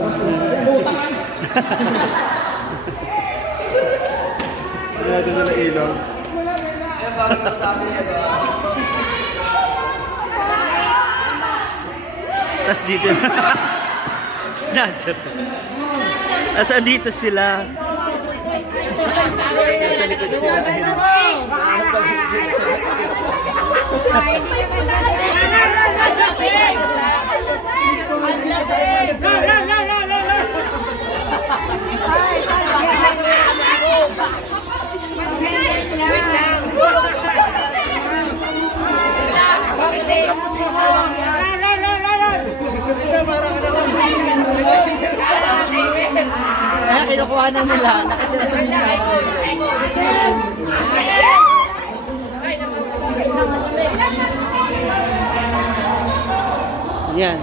Butangan. Ano natin sa ilaw? Ayan ba ang sabi niya ba? Tapos dito. Snatcher. Tapos andito sila. Nasa likod sila. Ayun. Kaya kinukuha na nila. Nakasinasunod na ako. Yan.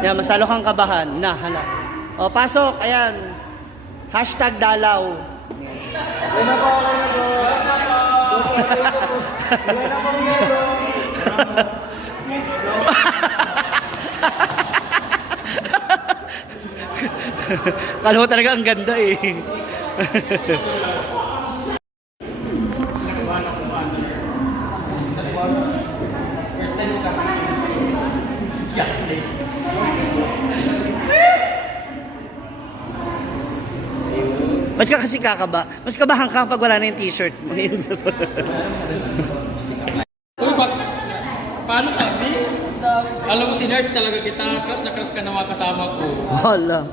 Yan, masalo kang kabahan. Na, hala. O, pasok. Ayan. Hashtag dalaw. Ayun na po, ayun na po. Ayun na po, yelo. Kala mo talaga ang ganda eh. First time mo kasi. Ba't ka kasi kakaba? Mas kabahan ka pag wala na yung t-shirt mo. Uy, paano sabi? Alam mo si Nerds talaga kita. Crush na crush ka na mga kasama ko. Hala.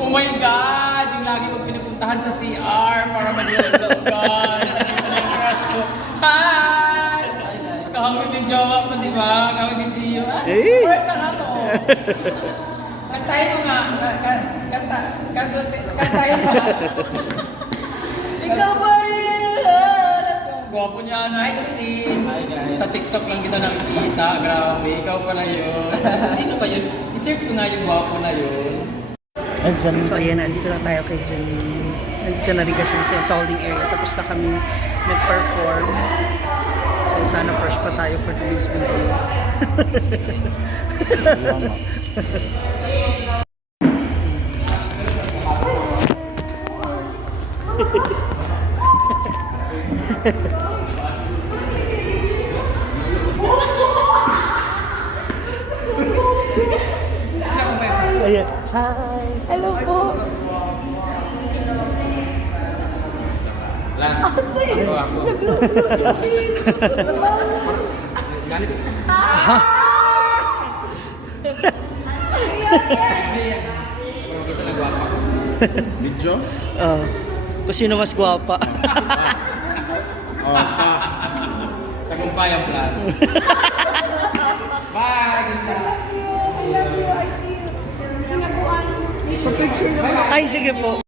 Oh my God! Yung lagi kong pinupuntahan sa CR para mag-vlog-vlog. Ito na yung crush ko. Hi! Kahawin yung jowa ko, di ba? Kahawin yung Gio. Eh! Work ka na to. Kantahin mo nga. Kantahin mo. Ikaw pa rin ang hanap ko. Gwapo niya na. Hi, Justin. Hi, guys. Sa TikTok lang kita nakikita. Grabe, ikaw pala yun. Sino ba yun? I-search ko nga yung gwapo na yun. So ayan, nandito na tayo kay Janine. Nandito na rin kasi sa solding area. Tapos na kami nag-perform. So sana fresh pa tayo for today's video. Ayan. Hi! Hello po. Lance. Ako. Ganito. Pero kita na gwapa. Video? Oh. Kung sino mas gwapa. Oh, pa. Tagumpay ang plan. Bye! Ganda. I love you. I see you. Tinabuan. Ay, sige po.